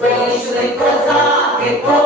Вийшли козаки по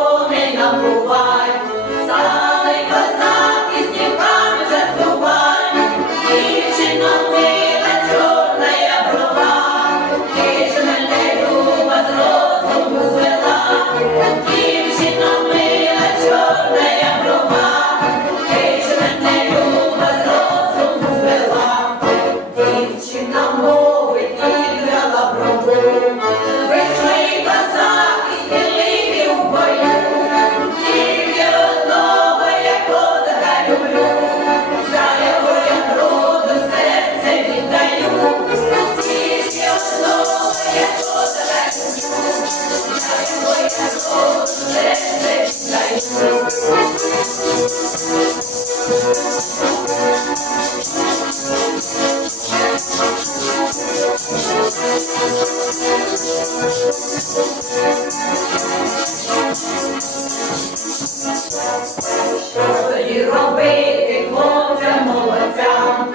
Що тоді робити хлопцям молодцям?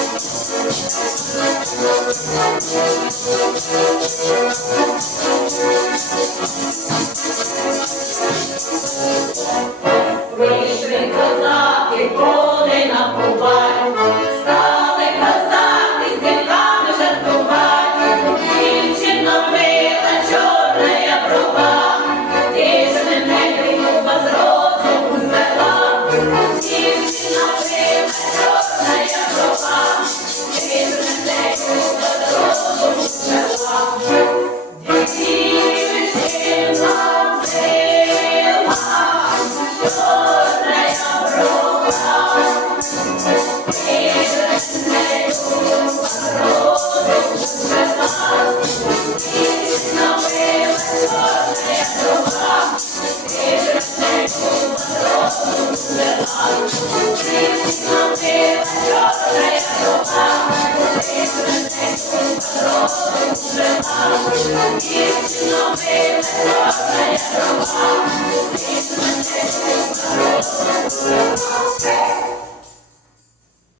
Thank you. Дівчино, миле,